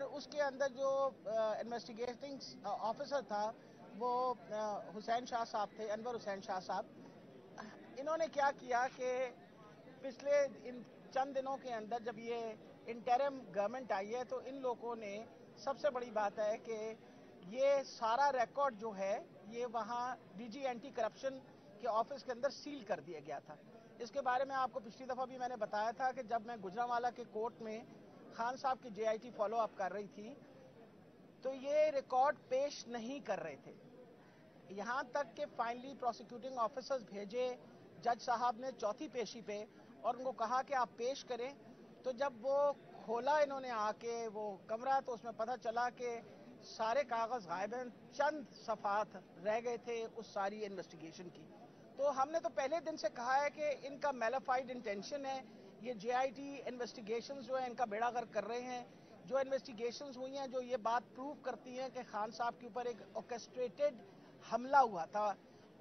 और उसके अंदर जो इन्वेस्टिगेटिंग ऑफिसर था वो हुसैन शाह साहब थे, अनवर हुसैन शाह साहब। इन्होंने क्या किया कि पिछले इन चंद दिनों के अंदर जब ये इंटरिम गवर्नमेंट आई है तो इन लोगों ने, सबसे बड़ी बात है कि ये सारा रिकॉर्ड जो है ये वहाँ डीजी एंटी करप्शन के ऑफिस के अंदर सील कर दिया गया था। इसके बारे में आपको पिछली दफ़ा भी मैंने बताया था कि जब मैं गुजरांवाला के कोर्ट में खान साहब की जेआईटी फॉलो अप कर रही थी तो ये रिकॉर्ड पेश नहीं कर रहे थे, यहाँ तक कि फाइनली प्रोसिक्यूटिंग ऑफिसर्स भेजे जज साहब ने चौथी पेशी पे और उनको कहा कि आप पेश करें। तो जब वो खोला इन्होंने आके वो कमरा तो उसमें पता चला कि सारे कागज़ गायब हैं, चंद सफ़ात रह गए थे उस सारी इन्वेस्टिगेशन की। तो हमने तो पहले दिन से कहा है कि इनका मैलिफाइड इंटेंशन है, ये जेआईटी इन्वेस्टिगेशंस जो है इनका बेड़ा गर्क कर रहे हैं। जो इन्वेस्टिगेशंस हुई हैं जो ये बात प्रूव करती हैं कि खान साहब के ऊपर एक ऑर्केस्ट्रेटेड हमला हुआ था,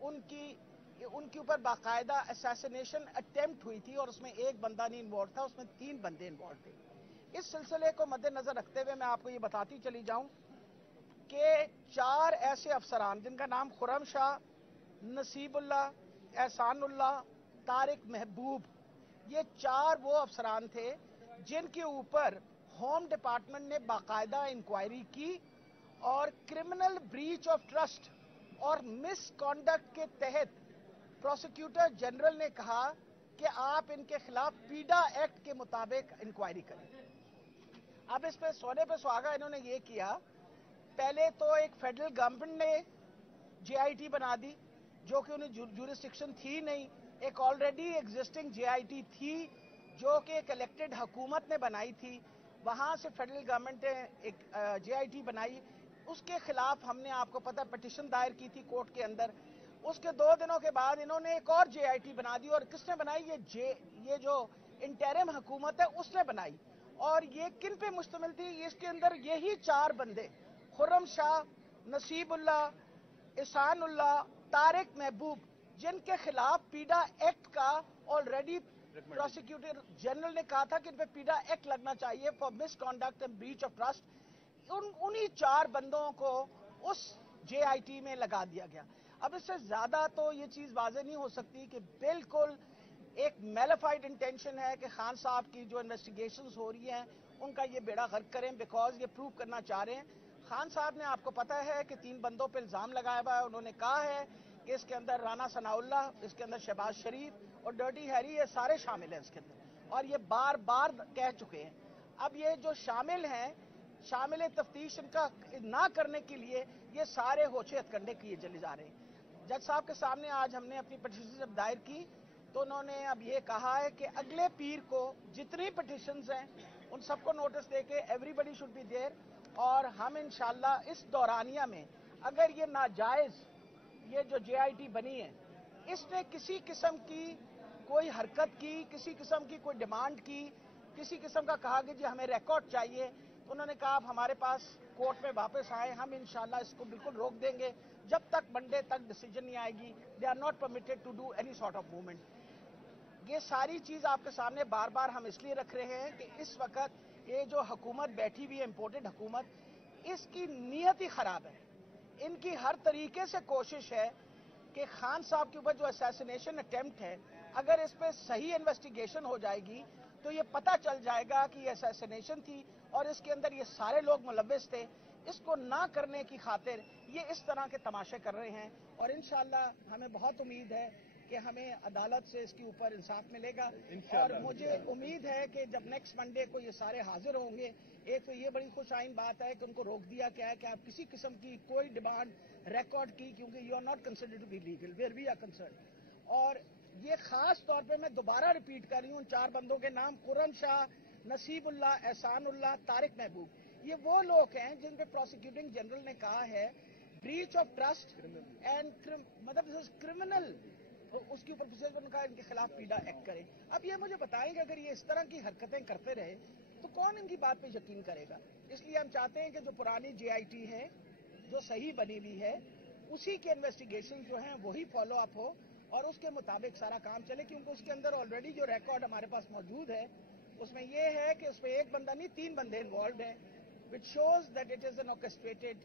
उनके ऊपर बाकायदा असैसिनेशन अटेम्प्ट हुई थी और उसमें एक बंदा नहीं इन्वॉल्व था, उसमें 3 बंदे इन्वॉल्व थे। इस सिलसिले को मद्देनजर रखते हुए मैं आपको ये बताती चली जाऊं कि 4 ऐसे अफसरान जिनका नाम खुर्रम शाह, नसीबुल्लाह, एहसानुल्लाह, तारिक महबूब, ये 4 वो अफसरान थे जिनके ऊपर होम डिपार्टमेंट ने बाकायदा इंक्वायरी की और क्रिमिनल ब्रीच ऑफ ट्रस्ट और मिसकॉन्डक्ट के तहत प्रोसिक्यूटर जनरल ने कहा कि आप इनके खिलाफ पीडा एक्ट के मुताबिक इंक्वायरी करें। अब इस पे सोने पे सुहागा इन्होंने ये किया, पहले तो एक फेडरल गवर्नमेंट ने जेआईटी बना दी जो कि उन्हें ज्यूरिसडिक्शन थी नहीं, एक ऑलरेडी एग्जिस्टिंग जेआईटी थी जो कि एक इलेक्टेड हुकूमत ने बनाई थी, वहां से फेडरल गवर्नमेंट ने एक जेआईटी बनाई। उसके खिलाफ हमने, आपको पता, पिटीशन दायर की थी कोर्ट के अंदर। उसके 2 दिनों के बाद इन्होंने एक और जेआईटी बना दी और किसने बनाई? ये जो इंटरिम हुकूमत है उसने बनाई। और ये किन पे मुश्तमिल थी? इसके अंदर यही 4 बंदे, खुर्रम शाह, नसीबुल्लाह, एहसानुल्लाह, तारिक महबूब, जिनके खिलाफ पीडा एक्ट का ऑलरेडी प्रोसिक्यूटर जनरल ने कहा था कि इन पे पीडा एक्ट लगना चाहिए for misconduct and breach of trust, उन्हीं 4 बंदों को उस जेआईटी में लगा दिया गया। अब इससे ज्यादा तो ये चीज वाज़ेह नहीं हो सकती कि बिल्कुल एक मैलिफाइड इंटेंशन है कि खान साहब की जो इन्वेस्टिगेशंस हो रही हैं उनका ये बेड़ा गर्क करें, बिकॉज ये प्रूव करना चाह रहे हैं। खान साहब ने, आपको पता है कि 3 बंदों पर इल्जाम लगाया हुआ है। उन्होंने कहा है कि इसके अंदर राना सनाउल्लाह, इसके अंदर शहबाज शरीफ और डर्टी हैरी, ये सारे शामिल हैं इसके अंदर, और ये बार बार कह चुके हैं। अब ये जो शामिल हैं, शामिल तफ्तीश इनका ना करने के लिए ये सारे होचे हथकंडे किए चले जा रहे हैं। जज साहब के सामने आज हमने अपनी पिटीशन जब दायर की तो उन्होंने अब ये कहा है कि अगले पीर को जितनी पिटीशंस हैं उन सबको नोटिस देके एवरीबडी शुड बी देयर, और हम इंशाल्लाह इस दौरानिया में अगर ये नाजायज ये जो जेआईटी बनी है इसने किसी किस्म की कोई हरकत की, किसी किस्म की कोई डिमांड की, किसी किस्म का कहा कि जी हमें रिकॉर्ड चाहिए, तो उन्होंने कहा आप हमारे पास कोर्ट में वापस आए, हम इंशाल्लाह इसको बिल्कुल रोक देंगे जब तक मंडे तक डिसीजन नहीं आएगी। They are not permitted to do any sort of movement. ये सारी चीज आपके सामने बार बार हम इसलिए रख रहे हैं कि इस वक्त ये जो हुकूमत बैठी हुई है, इम्पोर्टेड हुकूमत, इसकी नीयत ही खराब है। इनकी हर तरीके से कोशिश है कि खान साहब के ऊपर जो असैसिनेशन अटेम्प्ट है, अगर इस पर सही इन्वेस्टिगेशन हो जाएगी तो ये पता चल जाएगा कि ये असैसिनेशन थी और इसके अंदर ये सारे लोग मुलव्विस थे। इसको ना करने की खातिर ये इस तरह के तमाशे कर रहे हैं और इंशाल्लाह हमें बहुत उम्मीद है कि हमें अदालत से इसके ऊपर इंसाफ मिलेगा। और मुझे उम्मीद है कि जब नेक्स्ट मंडे को ये सारे हाजिर होंगे, एक तो ये बड़ी खुश आइन बात है कि उनको रोक दिया गया है कि आप किसी किस्म की कोई डिमांड रिकॉर्ड की, क्योंकि you are not considered to be legal where we are concern. और ये खास तौर पे मैं दोबारा रिपीट कर रही हूँ, 4 बंदों के नाम खुर्रम शाह, नसीबुल्लाह, एहसानुल्लाह, तारिक महबूब, ये वो लोग हैं जिन पे प्रोसिक्यूटिंग जनरल ने कहा है ब्रीच ऑफ ट्रस्ट एंड मतलब क्रिमिनल, उसके ऊपर उनका इनके खिलाफ पीडा एक्ट करें। अब ये मुझे बताएं कि अगर ये इस तरह की हरकतें करते रहे तो कौन इनकी बात पे यकीन करेगा। इसलिए हम चाहते हैं कि जो पुरानी जेआईटी है जो सही बनी हुई है उसी के इन्वेस्टिगेशन जो हैं वही फॉलो अप हो और उसके मुताबिक सारा काम चले, क्योंकि उसके अंदर ऑलरेडी जो रिकॉर्ड हमारे पास मौजूद है उसमें यह है कि उसमें एक बंदा नहीं 3 बंदे इन्वॉल्व हैं। which shows that it is an orchestrated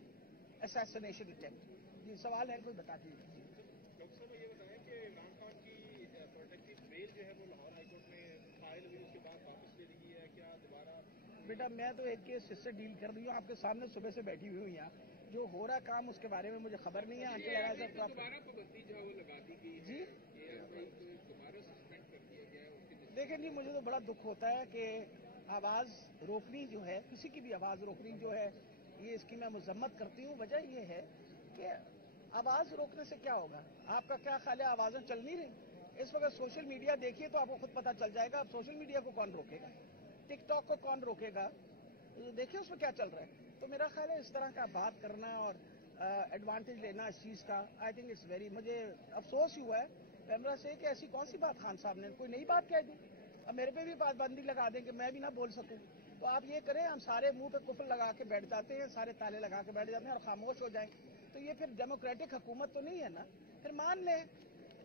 assassination attempt. یہ سوال ہے کوئی بتا دیجیے. ڈاکٹر صاحب یہ بتائیں کہ عمران خان کی پروٹیکٹیو بیل جو ہے وہ لاہور ہائی کورٹ میں فائل ہوئی, اس کے بعد واپس لے لی ہے, کیا دوبارہ؟ بیٹا میں تو ایک کیس اس سے ڈیل کر رہی ہوں, آپ کے سامنے صبح سے بیٹھی ہوئی ہوں یہاں. جو ہو رہا کام اس کے بارے میں مجھے خبر نہیں ہے. دوبارہ پابندی جو ہے وہ لگا دی گئی جی دوبارہ سسپینڈ کر دیا گیا ہے. دیکھیں جی, مجھے تو بڑا دکھ ہوتا ہے کہ آواز روکنی جو ہے, کسی کی بھی آواز روکنی جو ہے, یہ اس کی میں مذمت کرتی ہوں. وجہ یہ ہے کہ آواز روکنے سے کیا ہوگا؟ آپ کا کیا خیال ہے آوازیں چل نہیں رہی؟ اس وقت سوشل میڈیا دیکھیے تو آپ کو خود پتہ چل جائے گا. اب سوشل میڈیا کو کون روکے گا؟ ٹک ٹاک کو کون روکے گا؟ دیکھیے اس میں کیا چل رہا ہے. تو میرا خیال ہے اس طرح کا بات کرنا اور ایڈوانٹیج لینا اس چیز کا, آئی تھنک اٹس ویری, مجھے افسوس ہی ہوا ہے کیمرہ سے کہ ایسی کون سی بات خان صاحب نے کوئی نئی بات کہہ دی. اب میرے پہ بھی پابندی لگا دیں کہ میں بھی نہ بول سکوں. تو آپ یہ کریں, ہم سارے منہ پہ قفل لگا کے بیٹھ جاتے ہیں, سارے تالے لگا کے بیٹھ جاتے ہیں اور خاموش ہو جائیں, تو یہ پھر ڈیموکریٹک حکومت تو نہیں ہے نا. پھر مان لیں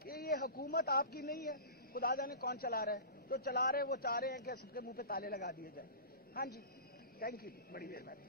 کہ یہ حکومت آپ کی نہیں ہے, خدا جانے کون چلا رہا ہے. جو چلا رہے وہ چاہ رہے ہیں کہ سب کے منہ پہ تالے لگا دیے جائیں. ہاں جی, تھینک یو, بڑی مہربانی.